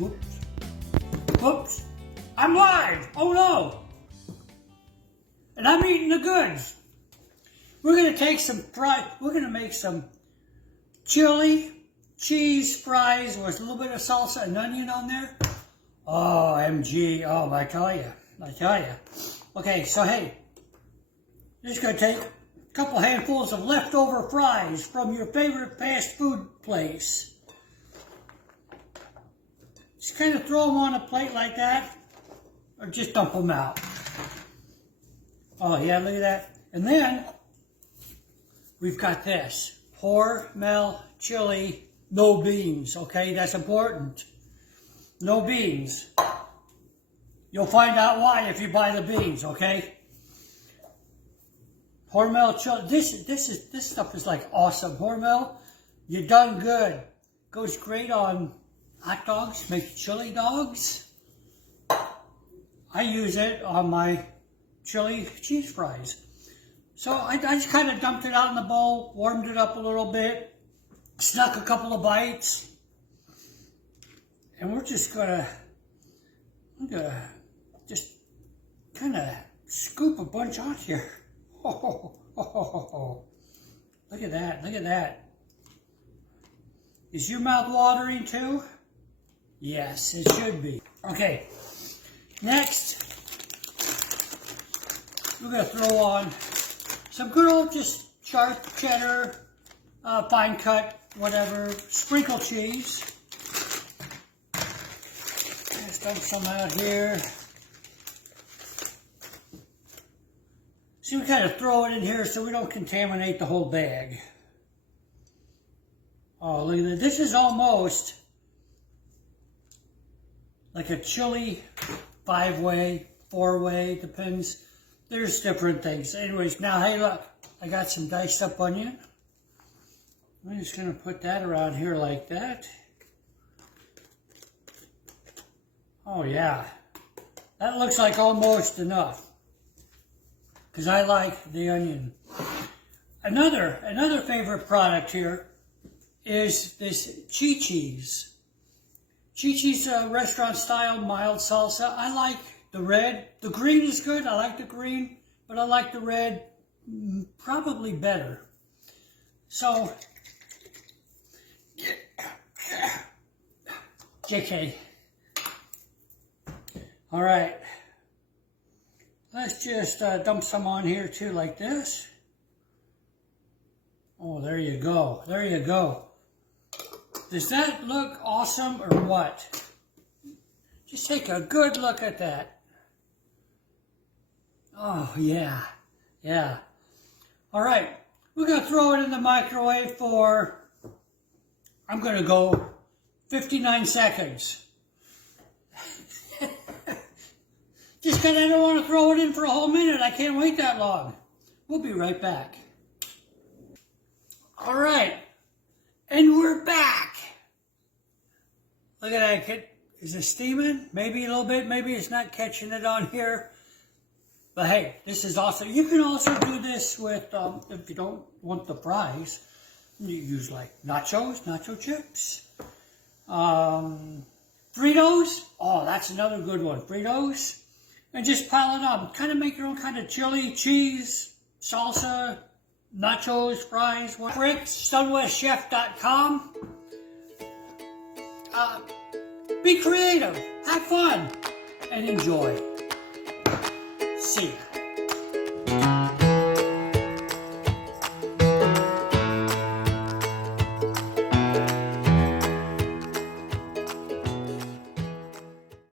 Whoops. Whoops. I'm live. Oh no. And I'm eating the goods. We're going to take some we're going to make some chili cheese fries with a little bit of salsa and onion on there. Oh, MG. Oh, I tell you. Okay, so hey, just going to take a couple handfuls of leftover fries from your favorite fast food place. Just kind of throw them on a plate like that, or just dump them out. Oh yeah, look at that. And then we've got this Hormel chili, no beans. Okay, that's important. No beans. You'll find out why if you buy the beans. Okay. Hormel chili. This stuff is like awesome. Hormel, you done good. Goes great on hot dogs. Make chili dogs. I use it on my chili cheese fries. So I just kind of dumped it out in the bowl, warmed it up a little bit, snuck a couple of bites, and we're just I'm gonna just kind of scoop a bunch out here. Oh. Look at that. Is your mouth watering too? Yes, it should be. Okay, next, we're gonna throw on some good old just sharp cheddar, fine cut, whatever, sprinkle cheese. Just dump some out here. See, we kind of throw it in here so we don't contaminate the whole bag. Oh, look at that. This is almost like a chili 5-way, 4-way, depends. There's different things. Anyways, now, hey, look. I got some diced up onion. I'm just going to put that around here like that. Oh, yeah. That looks like almost enough. Because I like the onion. Another favorite product here is this Chi-Chi's. Chi-Chi's restaurant style mild salsa. I like the red. The green is good. I like the green, but I like the red probably better. So, JK. All right. Let's just dump some on here too, like this. Oh, there you go. There you go. Does that look awesome or what? Just take a good look at that. Oh, yeah. Yeah. All right. We're going to throw it in the microwave for, I'm going to go 59 seconds. Just because I don't want to throw it in for a whole minute. I can't wait that long. We'll be right back. All right. And we're back. Look at that. Is it steaming? Maybe a little bit. Maybe it's not catching it on here. But hey, this is awesome. You can also do this with, if you don't want the fries, you use like nachos, nacho chips. Fritos. Oh, that's another good one. Fritos. And just pile it up. Kind of make your own kind of chili, cheese, salsa, nachos, fries. SunwestChef.com. Be creative, have fun, and enjoy. See ya.